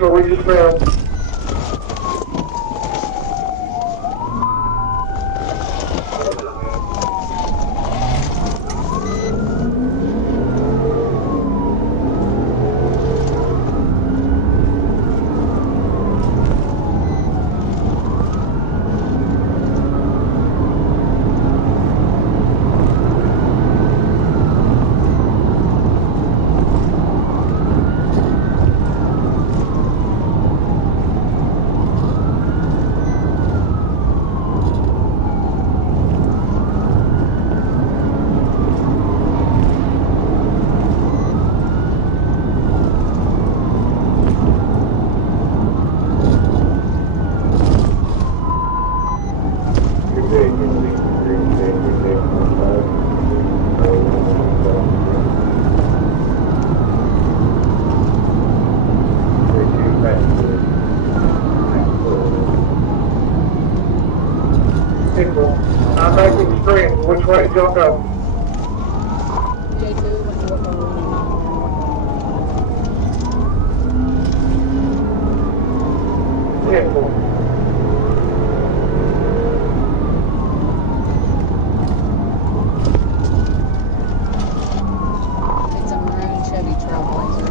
That's what we just found. I'm making screens. Which way did y'all go? Simple. It's a maroon Chevy Trailblazer.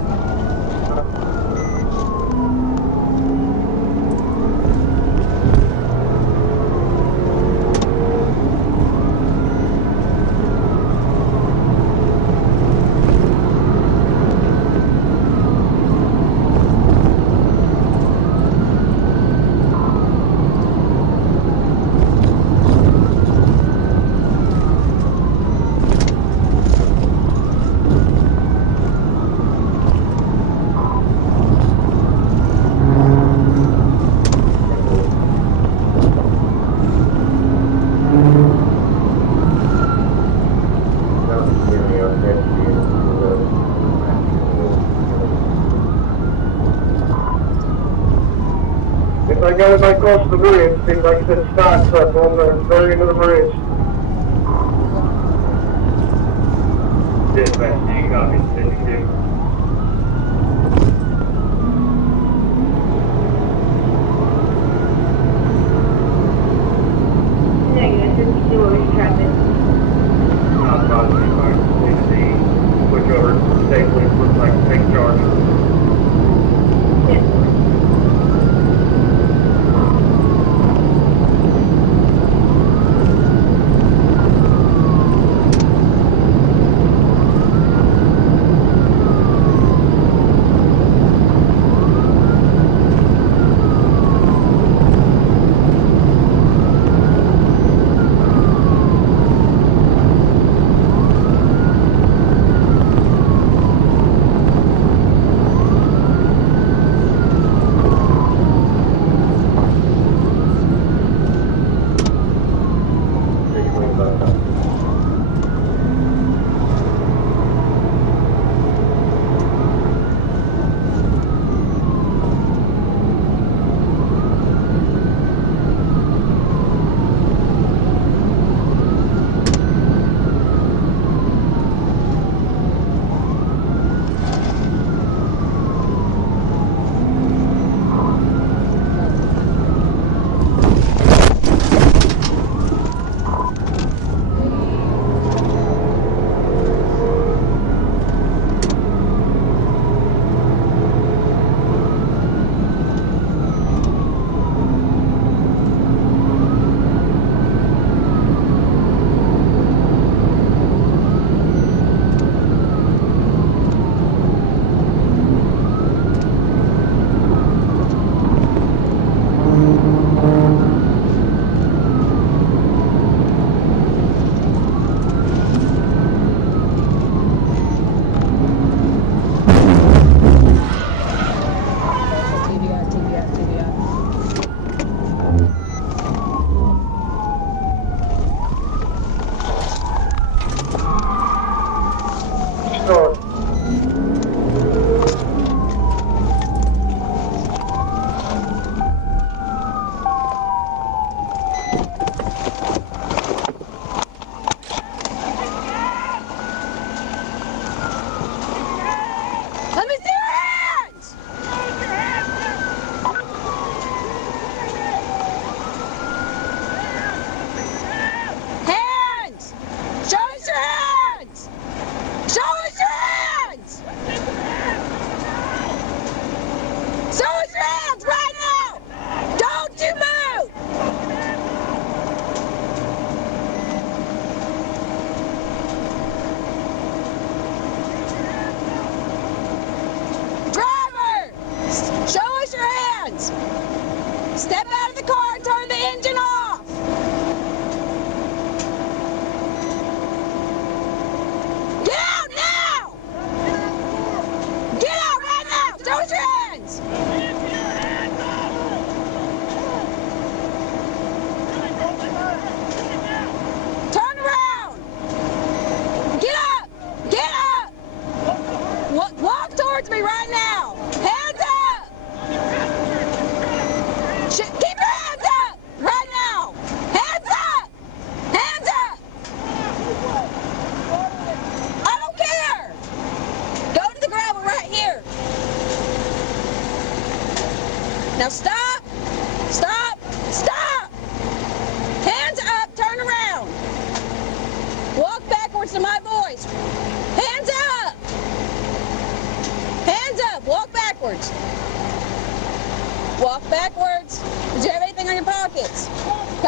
If I got anybody close to the bridge, seems like it's at stock up on the very end of the bridge. Dispatch, hang on, it's 52. Negative, 52, what was your traffic? Not bothering me, the switch over safely, looks like take charge. Yes.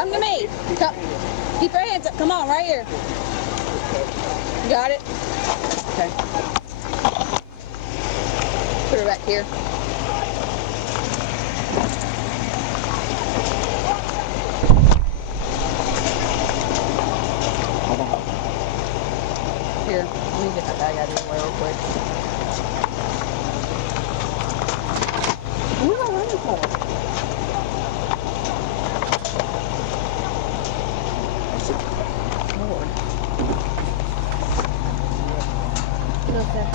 Come to me. Come. Keep your hands up. Come on, right here. Got it? Okay. Put her back here. Here, let me get that bag out of your way real quick. What am I running for? Lord. Okay.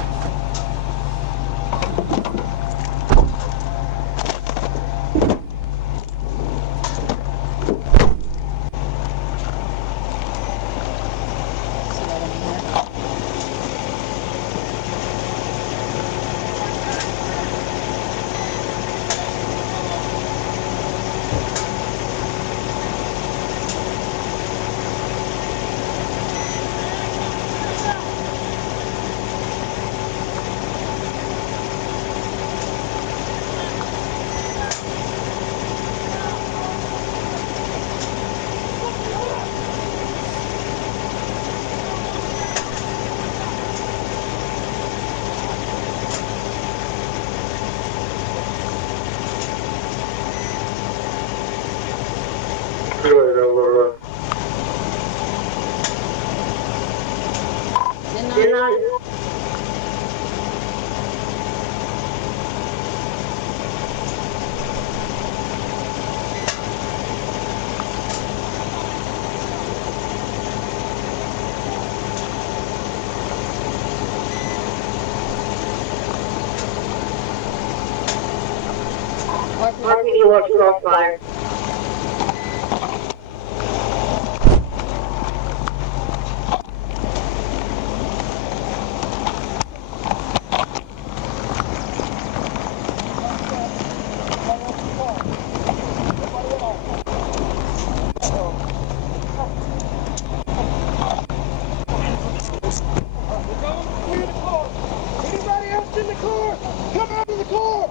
RPD watch crossfire. Anybody else in the car? Come out of the car!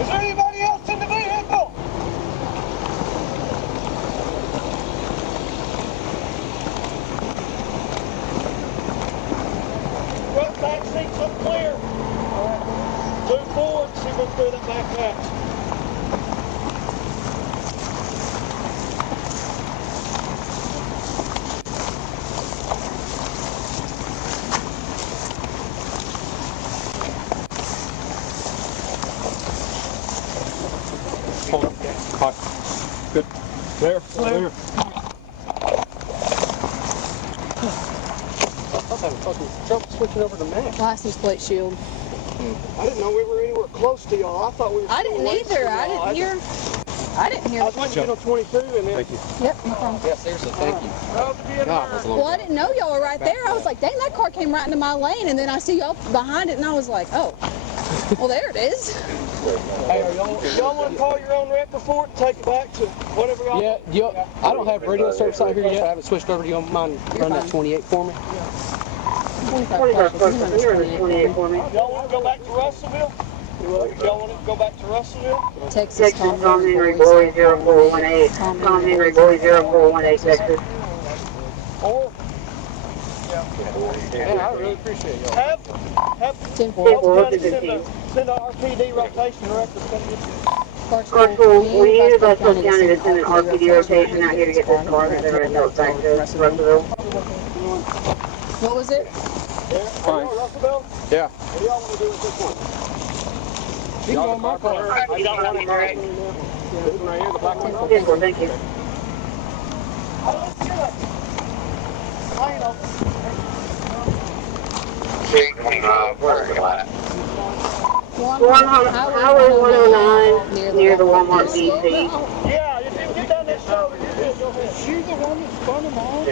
Is there anybody else in the vehicle? Front back seats up clear. Move forward, see if we can clear that back hatch. Hold it. Hot. Good. There. Clear. I thought that was fucking trouble switching over to Max. License plate shield. I didn't know we were anywhere close to y'all. I thought we were. I didn't either. I didn't hear. I was waiting to get on 22 and then. Thank you. Yep, no problem. Yeah, seriously, thank you. Proud to be in God, that's a long Well, I time. didn't know y'all were right there. I was like, dang, that car came right into my lane, and then I see y'all behind it, and I was like, oh, well, there it is. Hey, y'all want to call your own rep before and take it back to whatever y'all. Yeah, I don't have radio service out here yet. I haven't switched over. Do you mind running that 28 for me? 25 close. You're in the 28 for me. Y'all want to go back to Russellville? Y'all want to go back to Russellville? Texas, Tom Henry Boy 0418. Tom Henry Boy 0418 Texas. Or Man, I really appreciate y'all. have 10-4. County send a RPD rotation director to come get you. Car school, we need Russell County to send an RPD rotation out here to get this car because they're ready to go back to Russellville. What was it? Fine. Russellville? Yeah. What do y'all want to do with this one? You can go in my car. You got one in there? This one right here, the black one. 10-4, thank you. Where's the last? Highway 109 near the Walmart DC. Yeah, if you get down that shoulder, you're good. Go ahead. Is she the one that spun them off?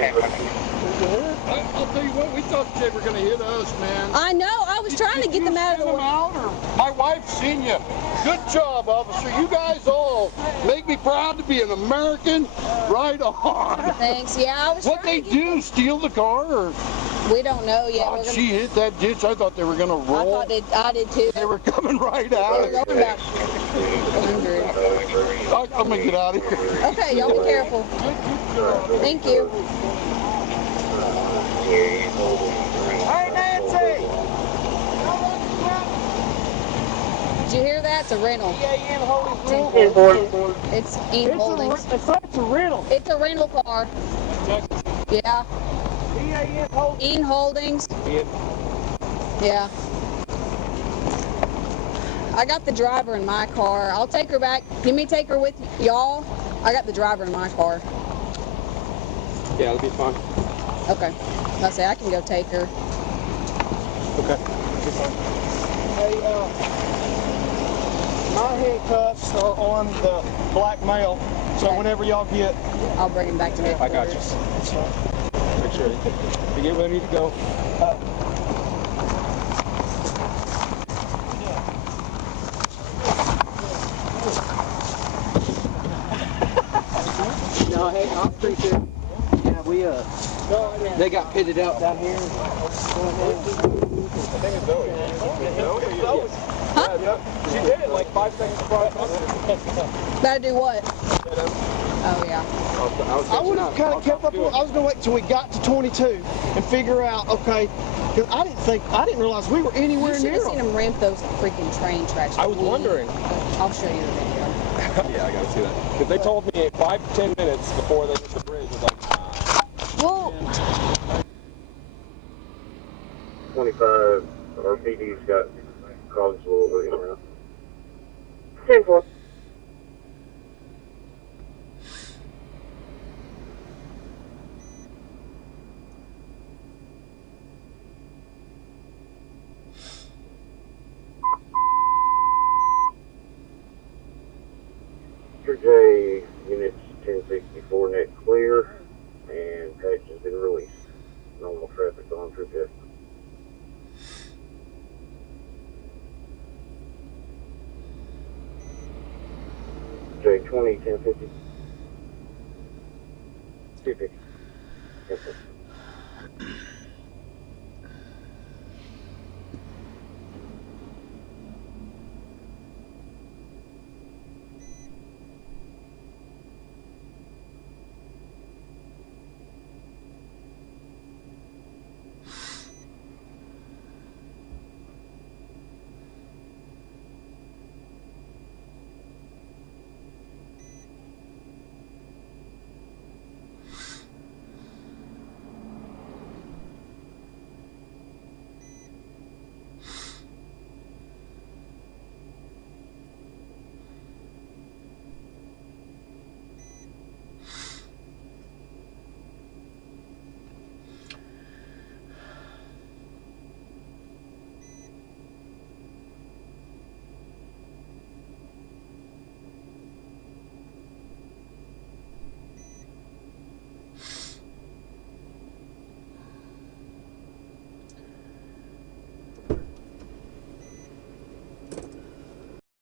I'll tell you what, we thought they were going to hit us, man. I know. I was trying to get them out of the way. My wife's seen you. Good job, officer. You guys all make me proud to be an American. Right on. Thanks. Yeah, I was What they trying to get do, steal the car or? We don't know yet. God, she hit that ditch. I thought they were gonna roll. I did too. They were coming right They at were us. going about 100. I'm gonna get out of here. Okay, y'all be careful. Thank you. Hey, Nancy! Did you hear that? It's a rental. EAN Holdings rental. 10-4. It's Ian Holdings. It's a rental. It's a rental car. Yeah. EAN Holdings. Ian Holdings. Yeah. I got the driver in my car. I'll take her back. Can me take her with y'all? I got the driver in my car. Yeah, that'll be fine. Okay. I say I can go take her. Okay. Hey, my handcuffs are on the black male, so Okay. whenever y'all get... I'll bring him back to me. I got you. That's fine. Make sure you get where you need to go. No, hey, I'm pretty sure. Yeah, they got pitted out down here. Huh? She did it like 5 seconds before I talked to her. Gotta do what? Oh, yeah. I would have kind of kept up. I was going to wait till we got to 22 and figure out, okay, because I didn't realize we were anywhere You should near have seen them. him ramp those freaking train tracks. I was wondering. I'll show you the video. Yeah, I gotta see that. Because they told me 5 to 10 minutes before they hit the bridge. I was like, Well, 25, RPD's got caused a little bit around. 10-4. J units 1064 net clear, and patch has been released. Normal traffic on through J. J20 1050. 250.